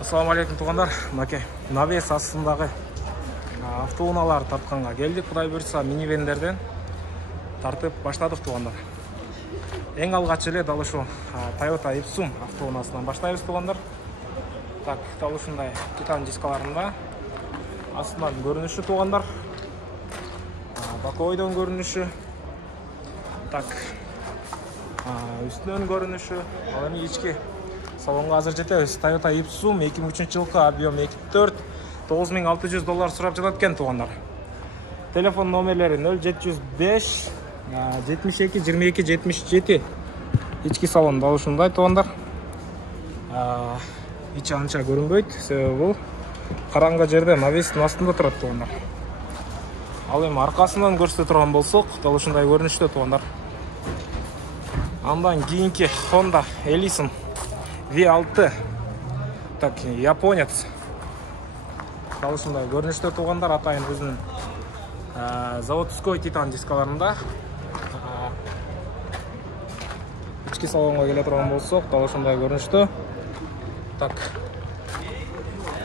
Ассаламу алейкум туғандар. Маке, навес астындағы автоуналар тартқанға келдік. Құдай бұйырса минивендерден тартып баштадық туғандар. Ең алғаш эле дал ушу Toyota Ipsum автоунасынан баштайбыз туғандар. Так, дал ушундай титан дискаларында астынан көрүнүшү туғандар. Боковойдон көрүнүшү. Так, үстүнөн көрүнүшү. Ал эми ички салонга азыр жетебиз. Toyota Ipsum 2003 жылкы объем 2.4 $9600 сурап жатат экен тугандар. Телефон номерлери 0705 72 22 77. Ички салон да ушундай тугандар. Ичи анча көрүнбөйт, себеби бул караңгы жерде навестин астында турат тугандар. Ал эми аркасынан көрсөтө турган болсок, дал ушундай көрүнүштө тугандар. Андан кийинки Honda Ellison V6. Так, японец. Дал ушундай көрүнүштө тугандар, атайын өзүнүн заводской титан дискаларында. Ички салонго келе турган болсок, дал ушундай көрүнүштө. Так,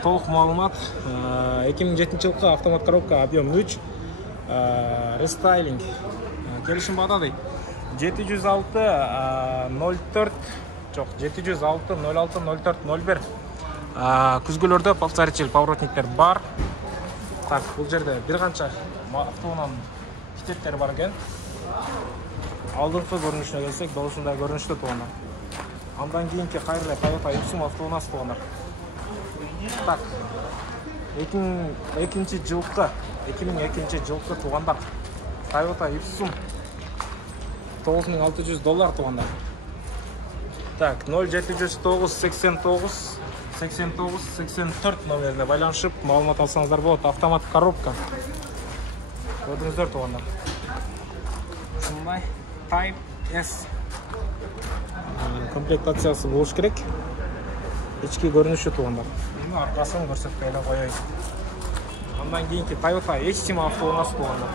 толук маалымат 2007 жылкы автомат коробка объем 3 рестайлинг келишим бада дейт. 706 04 жок, 706 06 04 01 күзгөлөрдө повторитель поворотниктер бар. Так, бул жерде бир канча автоунан китеттери бар экен. Алдыңкы көрүнүшүнө келсек, дал ушундай көрүнүштө тугандар. Андан кийинки кайрылы Toyota Ipsum автоунасы тугандар. Так, 2002 жылкы тугандар. Toyota Ipsum $9600 тугандар. Так, 0709 89 89 84 номерине байланышып маалымат алсаңыздар болот. Автомат коробка. Көрдүңүздөр тугандар. Ушундай Type S комплектациясы болуш керек. Ички көрүнүшү тугандар. Эми аркасын көрсөтпөй эле коеюн. Андан кийинки Toyota Estima автоунасы тугандар.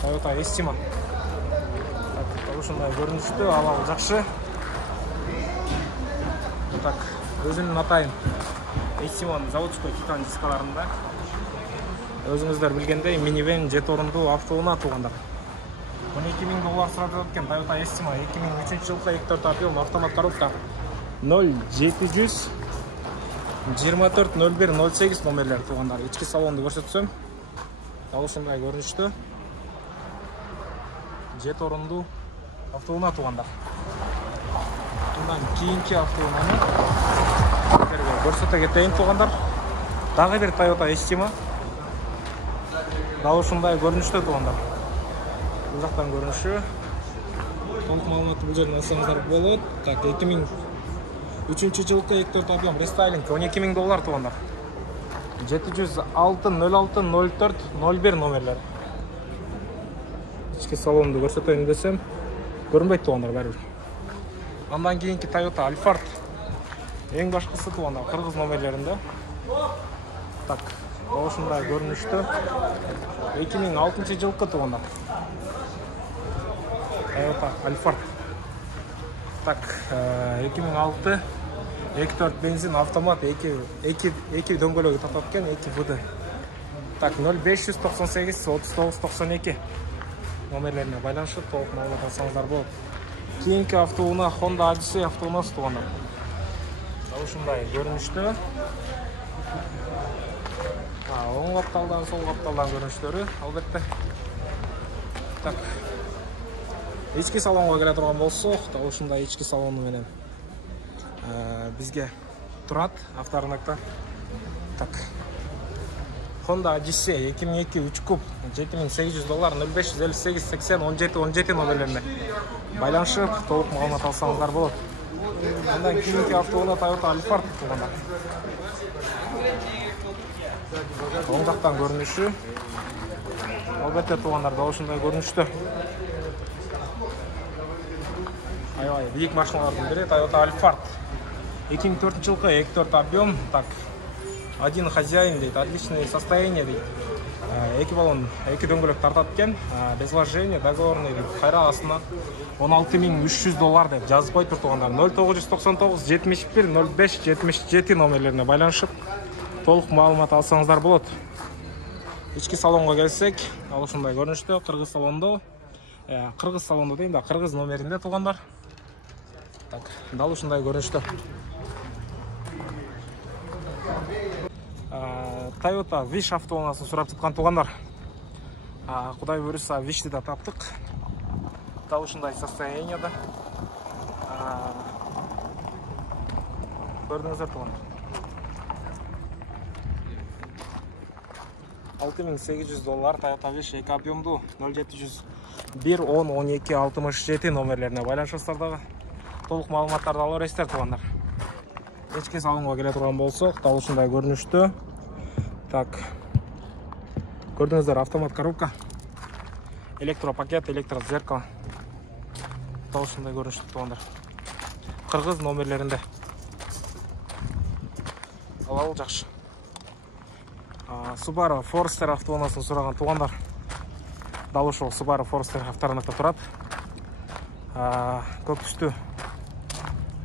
Toyota Estima. Так, ушундай көрүнүштө, абал жакшы. Так, өзүнүн атайын Estima'нын заводской титан дискаларында. Өзүңүздөр билгендей, минивен 7 орундуу автоунаа тугандар. $12000 сурап жатат экен Toyota Estima 2003 жылкы 2.4 объем автомат коробка. 0700 24 01 08 номерлер тугандар. Ички салонду көрсөтсөм, дал ушундай көрүнүштө 7 орундуу автоунаа тугандар. Андан кийинки автоунааны көрсөтө кетейин тугандар. Дагы бир Toyota Estima. Дал ушундай көрүнүштө тугандар. Бул жактан көрүнүшү. Толук маалыматты бул жерден алсаңыздар болот. Так, 2003 жылкы 2.4 объем рестайлинг $12000 тугандар. 706 06 04 01 номерлер. Ички салонду көрсөтөйүн десем, көрүнбөйт тугандар баары бир. Андан кийинки Toyota Alphard. Эң башкысы тугандар, кыргыз номерлеринде. Так, ошундай көрүнүштө 2006 жылкы тугандар. Toyota Alphard. Так, 2006 2.4 бензин автомат 2 дөңгөлөгү татат экен, 2 буды. Так, 0598 39 92 номерлерине байланышып толук маалымат алсаңыздар болот. Кийинки автоунаа Honda Odyssey автоунасы тугандар. Ушундай көрүнүштө. Оң капталдан, сол капталдан көрүнүштөрү албетте. Так, ички салонго келе турган болсок, дал ушундай ички салону менен бизге турат авторынакта. Так, Honda Odyssey 2002 3 куб $7800 0558 80 17 17 номерлерине байланышып толук маалымат алсаңыздар болот. Андан кийинки автоунаа Toyota Alphard тугандар. Оң жактан көрүнүшү. Албетте тугандар, дал ушундай көрүнүштө. Аябай бийик машиналардын бири Toyota Alphard. 2004 жылкы 2.4 объем. Так, один хозяин дейт, отличное состояние дейт. Эки баллон, эки дөңгөлөк тартат экен. Без вложения договорный деп кайра астына $16.300 деп жазып коюп тургандар. 0999 71 05 77 номерлерине байланышып толук маалымат алсаңыздар болот. Ички салонго келсек, ал ушундай көрүнүштө кыргыз салондо. Кыргыз салондо дейм да, кыргыз номеринде туугандар. Так, дал ушундай көрүнүштө. Toyota Wish автоунаасын сурап жаткан туугандар. Кудай буйруса Wish'ти да таптык. Дал ушундай состоянияда. Көрдүңүздөр туугандар. $6.800 Toyota Wish эки объемдуу 0701 10 12 67 номерлерине байланышыңыздар дагы толук маалыматтарды ала бересиздер туугандар. Ички салонго келе турган болсок, дал ушундай көрүнүштө. Так. Көрдүңүздөр, автомат коробка, электропакет, электрозеркало. Дал ушундай көрүнүштө туугандар. Кыргыз номерлеринде. Алабы жакшы. Subaru Forester автоунаасын сураган туугандар. Дал ушул Subaru Forester авторунакта турат. Көк түстүү.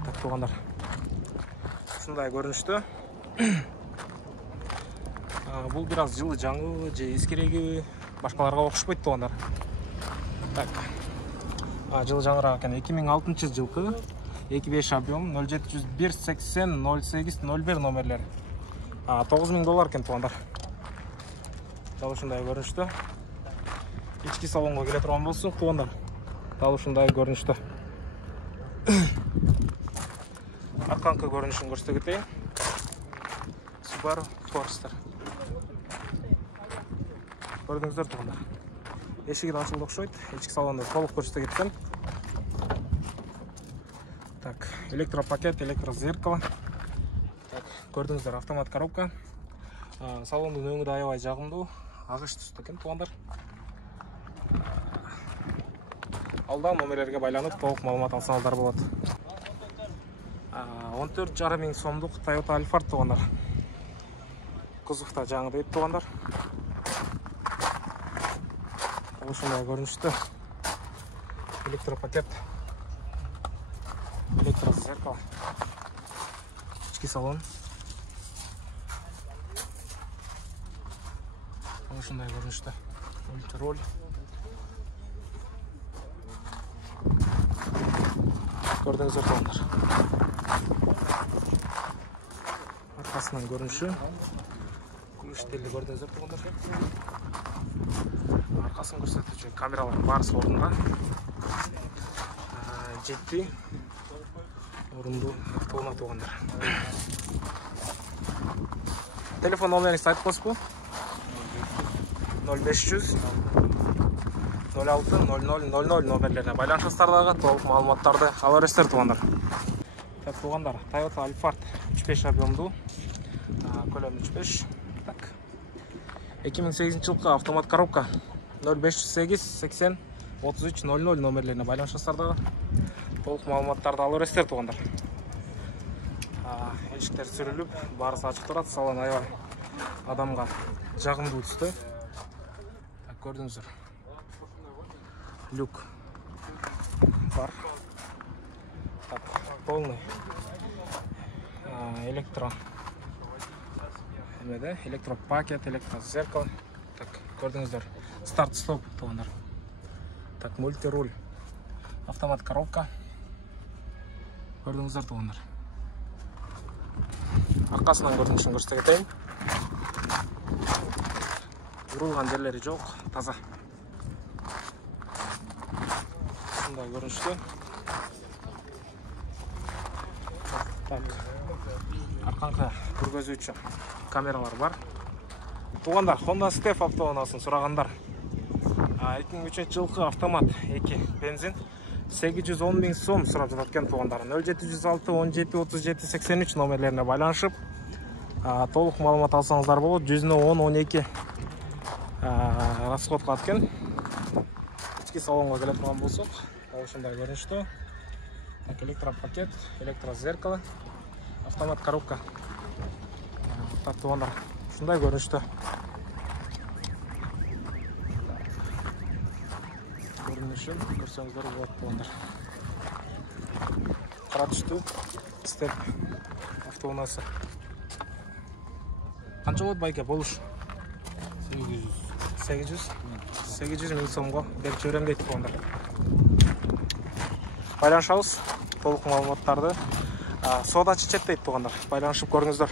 Так туугандар. Ушундай көрүнүштө. Бул бир аз жылы жаңы же эскиреги башкаларга окшошпойт туугандар. Так. Жылы жаңыраак экен. 2006 жылкы 25 объем 0701 80 08 01 номерлери. $9.000 экен туугандар. Дал ушундай көрүнүштө. Ички салонго келе турган болсок туугандар. Дал ушундай көрүнүштө. Арканкы көрүнүшүн көрсөтө кетейин. Subaru Forester. Көрдүңүздөр туугандар. Эшиги да ачылды окшойт. Ички салонду толук көрсөтө кеткен. Так, электропакет, электрозеркало. Так, көрдүңүздөр, автомат коробка. Салондун өңү да аябай жагымдуу. Агыш түстүү экен туугандар. Алда номерлерге байланып толук маалымат алсаңыздар болот. 14,5 миң сомдук Toyota Alphard туугандар. Кузовта жаңы дейт туугандар. Ушундай көрүнүштө. Электропакет, электрозеркало, ички салон. Ушундай көрүнүштө. Руль. Көрдүңүздөр туугандар. Аркасынан көрүнүшү. Күмүштелди көрдүңүздөр туугандар. Аркасын көрсөтүүчү камералар барысы орунда. Жетти. Орунду автоунаа туугандар. Телефон номериңизди айтып коесузбу? 0500 06 00 номерлерине байланышыңыздар дагы толук маалыматтарды ала бересиздер туугандар. Так туугандар, Toyota Alphard 35 объемдуу, көлөмү 35. Так. 2008 жылкы автомат коробка 0508 80 33 00 номерлерине байланышыңыздар дагы толук маалыматтарды ала бересиздер туугандар. Эшиктер сүрүлүп, баарысы ачык турат, салон аябай адамга жагымдуу түстө. Так көрдүңүздөр. Люк бар. Так, полный электропакет, электрозеркало. Так, көрдүңүздөр. Старт-стоп туугандар. Так, мультируль. Автомат коробка. Көрдүңүздөр туугандар. Аркасынан көрүнүшүн көрсөтө кетейин. Урулган жерлери жок, таза. Ушундай көрүнүштө. Так. Арканкы көргөзүүчү камералар бар. Туугандар, Honda Step автоунаасын сурагандар. 2003 жылкы автомат 2 бензин 810 миң сом сурап жатат экен туугандар. 0706 17 37 83 номерлерине байланышып толук маалымат алсаңыздар болот. 110 12 расход кылат экен. Ички салонго келе турган болсок, ушундай көрүнүштө. Электропакет, электрозеркало, автомат коробка. Так туугандар, ушундай көрүнүштө. үчүн көрсөңүздөр болот туугандар. Кара түштүү степ автоунаасы. Канча болот байке болуш? 800 миң сомго берип жиберем дейт туугандар. Байланышабыз. Толук маалыматтарды соода чечет дейт туугандар. Байланышып көрүңүздөр.